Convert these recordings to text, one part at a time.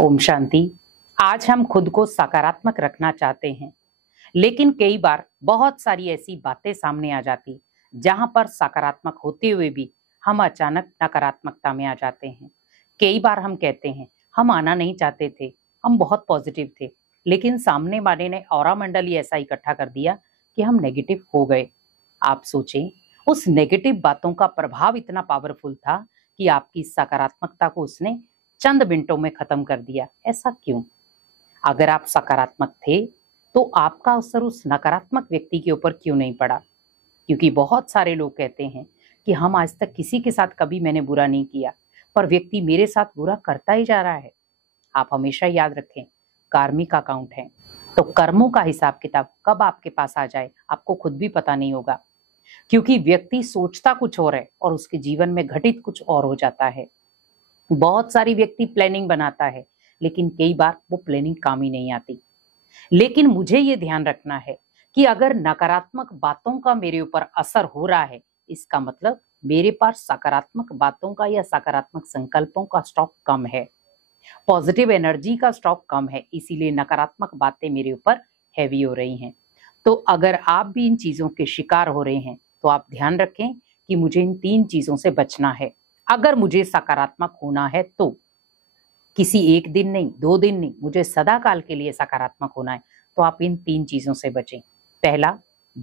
ओम शांति। आज हम खुद को सकारात्मक रखना चाहते हैं, लेकिन कई बार बहुत सारी ऐसी बातें सामने आ जाती जहां पर सकारात्मक होते हुए भी हम अचानक नकारात्मकता में आ जाते हैं। कई बार हम कहते हैं हम आना नहीं चाहते थे, हम बहुत पॉजिटिव थे, लेकिन सामने वाले ने ऑरा मंडल ही ऐसा इकट्ठा कर दिया कि हम नेगेटिव हो गए। आप सोचें, उस नेगेटिव बातों का प्रभाव इतना पावरफुल था कि आपकी सकारात्मकता को उसने चंद मिनटों में खत्म कर दिया। ऐसा क्यों? अगर आप सकारात्मक थे तो आपका असर उस नकारात्मक व्यक्ति के ऊपर क्यों नहीं पड़ा? क्योंकि बहुत सारे लोग कहते हैं कि हम आज तक किसी के साथ कभी मैंने बुरा नहीं किया, पर व्यक्ति मेरे साथ बुरा करता ही जा रहा है। आप हमेशा याद रखें, कार्मिक अकाउंट है, तो कर्मों का हिसाब किताब कब आपके पास आ जाए आपको खुद भी पता नहीं होगा, क्योंकि व्यक्ति सोचता कुछ और है और उसके जीवन में घटित कुछ और हो जाता है। बहुत सारी व्यक्ति प्लानिंग बनाता है, लेकिन कई बार वो प्लानिंग काम ही नहीं आती। लेकिन मुझे ये ध्यान रखना है कि अगर नकारात्मक बातों का मेरे ऊपर असर हो रहा है, इसका मतलब मेरे पास सकारात्मक बातों का या सकारात्मक संकल्पों का स्टॉक कम है, पॉजिटिव एनर्जी का स्टॉक कम है, इसीलिए नकारात्मक बातें मेरे ऊपर हैवी हो रही हैं। तो अगर आप भी इन चीजों के शिकार हो रहे हैं तो आप ध्यान रखें कि मुझे इन 3 चीजों से बचना है। अगर मुझे सकारात्मक होना है तो किसी एक दिन नहीं, 2 दिन नहीं, मुझे सदा काल के लिए सकारात्मक होना है, तो आप इन 3 चीजों से बचें। पहला,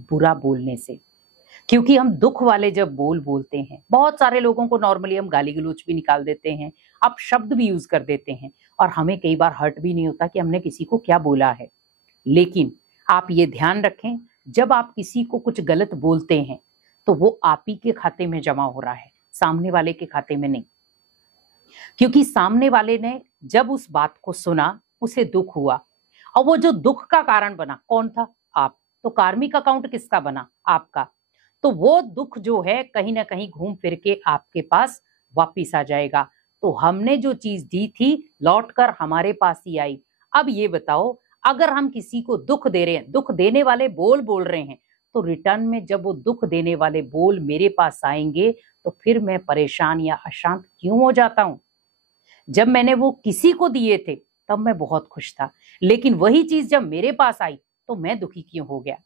बुरा बोलने से, क्योंकि हम दुख वाले जब बोलते हैं, बहुत सारे लोगों को नॉर्मली हम गाली गलौज भी निकाल देते हैं, आप शब्द भी यूज कर देते हैं और हमें कई बार हर्ट भी नहीं होता कि हमने किसी को क्या बोला है। लेकिन आप ये ध्यान रखें, जब आप किसी को कुछ गलत बोलते हैं तो वो आप ही के खाते में जमा हो रहा है, सामने वाले के खाते में नहीं। क्योंकि सामने वाले ने जब उस बात को सुना, उसे दुख हुआ, और वो जो दुख का कारण बना कौन था? आप। तो कार्मिक अकाउंट किसका बना? आपका। तो वो दुख जो है कहीं ना कहीं घूम फिर के आपके पास वापिस आ जाएगा। तो हमने जो चीज दी थी लौट कर हमारे पास ही आई। अब ये बताओ, अगर हम किसी को दुख दे रहे हैं, दुख देने वाले बोल रहे हैं, तो रिटर्न में जब वो दुख देने वाले बोल मेरे पास आएंगे तो फिर मैं परेशान या अशांत क्यों हो जाता हूं? जब मैंने वो किसी को दिए थे तब मैं बहुत खुश था, लेकिन वही चीज जब मेरे पास आई तो मैं दुखी क्यों हो गया?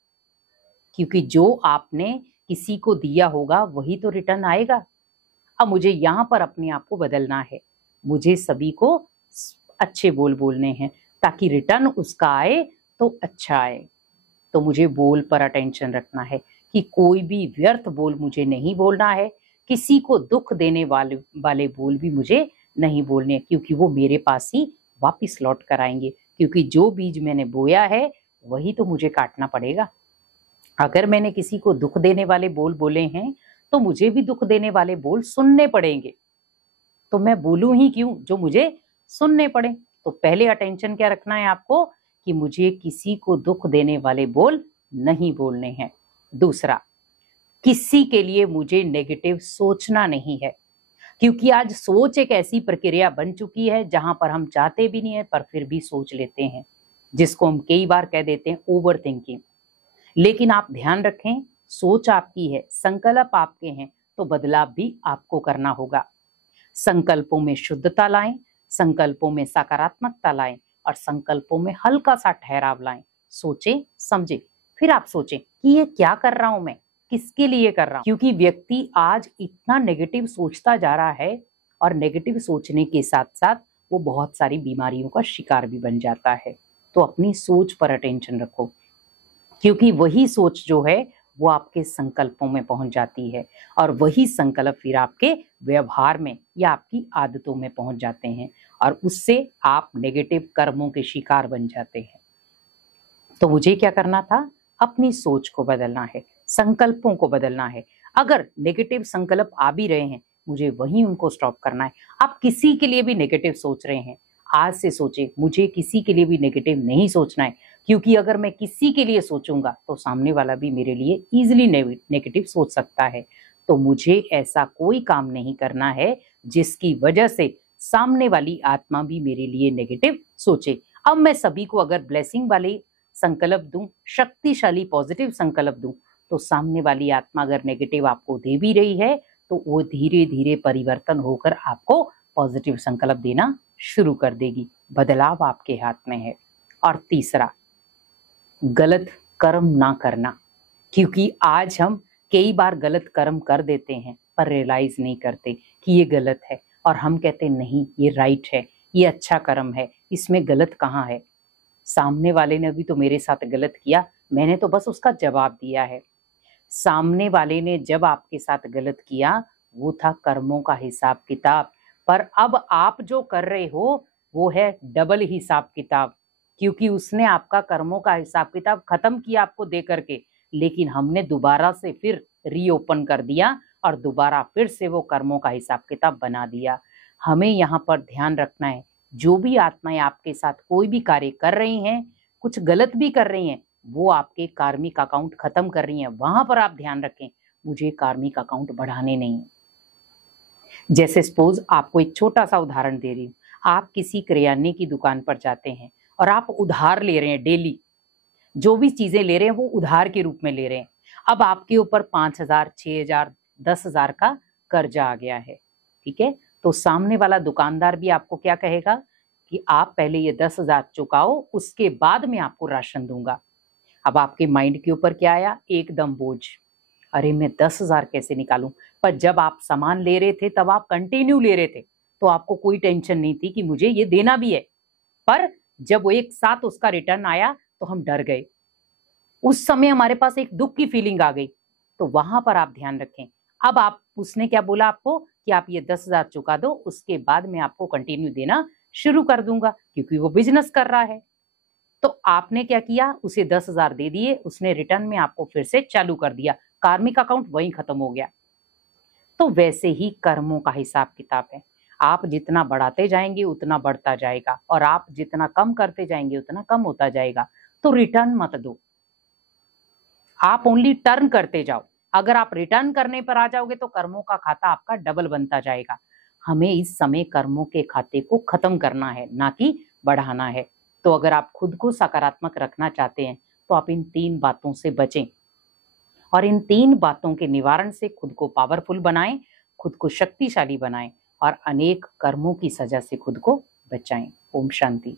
क्योंकि जो आपने किसी को दिया होगा वही तो रिटर्न आएगा। अब मुझे यहाँ पर अपने आप को बदलना है, मुझे सभी को अच्छे बोल बोलने हैं ताकि रिटर्न उसका आए तो अच्छा आए। तो मुझे बोल पर अटेंशन रखना है कि कोई भी व्यर्थ बोल मुझे नहीं बोलना है, किसी को दुख देने वाले बोल भी मुझे नहीं बोलने, क्योंकि वो मेरे पास ही वापिस लौट कर आएंगे। क्योंकि जो बीज मैंने बोया है वही तो मुझे काटना पड़ेगा। अगर मैंने किसी को दुख देने वाले बोल बोले हैं तो मुझे भी दुख देने वाले बोल सुनने पड़ेंगे। तो मैं बोलूं ही क्यों जो मुझे सुनने पड़े? तो पहले अटेंशन क्या रखना है आपको कि मुझे किसी को दुख देने वाले बोल नहीं बोलने हैं। दूसरा, किसी के लिए मुझे नेगेटिव सोचना नहीं है, क्योंकि आज सोच एक ऐसी प्रक्रिया बन चुकी है जहां पर हम चाहते भी नहीं है पर फिर भी सोच लेते हैं, जिसको हम कई बार कह देते हैं ओवर थिंकिंग। लेकिन आप ध्यान रखें, सोच आपकी है, संकल्प आपके हैं, तो बदलाव भी आपको करना होगा। संकल्पों में शुद्धता लाएं, संकल्पों में सकारात्मकता लाएं और संकल्पों में हल्का सा ठहराव लाएं। सोचें, समझें, फिर आप सोचें कि ये क्या कर रहा हूं मैं, किसके लिए कर रहा हूं। क्योंकि व्यक्ति आज इतना नेगेटिव सोचता जा रहा है और नेगेटिव सोचने के साथ साथ वो बहुत सारी बीमारियों का शिकार भी बन जाता है। तो अपनी सोच पर अटेंशन रखो, क्योंकि वही सोच जो है वो आपके संकल्पों में पहुंच जाती है और वही संकल्प फिर आपके व्यवहार में या आपकी आदतों में पहुंच जाते हैं और उससे आप नेगेटिव कर्मों के शिकार बन जाते हैं। तो मुझे क्या करना था? अपनी सोच को बदलना है, संकल्पों को बदलना है। अगर नेगेटिव संकल्प आ भी रहे हैं, मुझे वहीं उनको स्टॉप करना है। आप किसी के लिए भी नेगेटिव सोच रहे हैं, आज से सोचे मुझे किसी के लिए भी नेगेटिव नहीं सोचना है, क्योंकि अगर मैं किसी के लिए सोचूंगा तो सामने वाला भी मेरे लिए इजीली नेगेटिव सोच सकता है। तो मुझे ऐसा कोई काम नहीं करना है जिसकी वजह से सामने वाली आत्मा भी मेरे लिए नेगेटिव सोचे। अब मैं सभी को अगर ब्लेसिंग वाले संकल्प दूं, शक्तिशाली पॉजिटिव संकल्प दूं, तो सामने वाली आत्मा अगर नेगेटिव आपको दे भी रही है तो वो धीरे धीरे परिवर्तन होकर आपको पॉजिटिव संकल्प देना शुरू कर देगी। बदलाव आपके हाथ में है। और तीसरा, गलत कर्म ना करना, क्योंकि आज हम कई बार गलत कर्म कर देते हैं पर रियलाइज नहीं करते कि ये गलत है, और हम कहते नहीं ये राइट है, ये अच्छा कर्म है, इसमें गलत कहाँ है। सामने वाले ने भी तो मेरे साथ गलत किया, मैंने तो बस उसका जवाब दिया है। सामने वाले ने जब आपके साथ गलत किया वो था कर्मों का हिसाब किताब, पर अब आप जो कर रहे हो वो है डबल हिसाब किताब, क्योंकि उसने आपका कर्मों का हिसाब किताब खत्म किया आपको दे करके, लेकिन हमने दोबारा से फिर रीओपन कर दिया और दोबारा फिर से वो कर्मों का हिसाब किताब बना दिया। हमें यहाँ पर ध्यान रखना है, जो भी आत्माएं आपके साथ कोई भी कार्य कर रही हैं, कुछ गलत भी कर रही हैं, वो आपके कार्मिक अकाउंट खत्म कर रही हैं। वहां पर आप ध्यान रखें, मुझे कार्मिक अकाउंट बढ़ाने नहीं। जैसे सपोज आपको एक छोटा सा उदाहरण दे रही हूँ, आप किसी किराने की दुकान पर जाते हैं और आप उधार ले रहे हैं, डेली जो भी चीजें ले रहे हैं वो उधार के रूप में ले रहे हैं। अब आपके ऊपर 5,000, 6,000, 10,000 का कर्जा आ गया है, ठीक है। तो सामने वाला दुकानदार भी आपको क्या कहेगा कि आप पहले ये 10,000 चुकाओ, उसके बाद मैं आपको राशन दूंगा। अब आपके माइंड के ऊपर क्या आया, एकदम बोझ, अरे मैं 10,000 कैसे निकालूं। पर जब आप सामान ले रहे थे तब आप कंटिन्यू ले रहे थे, तो आपको कोई टेंशन नहीं थी कि मुझे ये देना भी है। पर जब वो एक साथ उसका रिटर्न आया तो हम डर गए, उस समय हमारे पास एक दुख की फीलिंग आ गई। तो वहां पर आप ध्यान रखें। अब आप, उसने क्या बोला आपको कि आप ये 10,000 चुका दो, उसके बाद मैं आपको कंटिन्यू देना शुरू कर दूंगा, क्योंकि वो बिजनेस कर रहा है। तो आपने क्या किया, उसे 10,000 दे दिए, उसने रिटर्न में आपको फिर से चालू कर दिया, कार्मिक अकाउंट वहीं खत्म हो गया। तो वैसे ही कर्मों का हिसाब किताब है, आप जितना बढ़ाते जाएंगे उतना बढ़ता जाएगा, और आप जितना कम करते जाएंगे उतना कम होता जाएगा। तो रिटर्न मत दो, आप ओनली टर्न करते जाओ। अगर आप रिटर्न करने पर आ जाओगे तो कर्मों का खाता आपका डबल बनता जाएगा। हमें इस समय कर्मों के खाते को खत्म करना है, ना कि बढ़ाना है। तो अगर आप खुद को सकारात्मक रखना चाहते हैं तो आप इन 3 बातों से बचें, और इन 3 बातों के निवारण से खुद को पावरफुल बनाएं, खुद को शक्तिशाली बनाएं, और अनेक कर्मों की सजा से खुद को बचाएं। ओम शांति।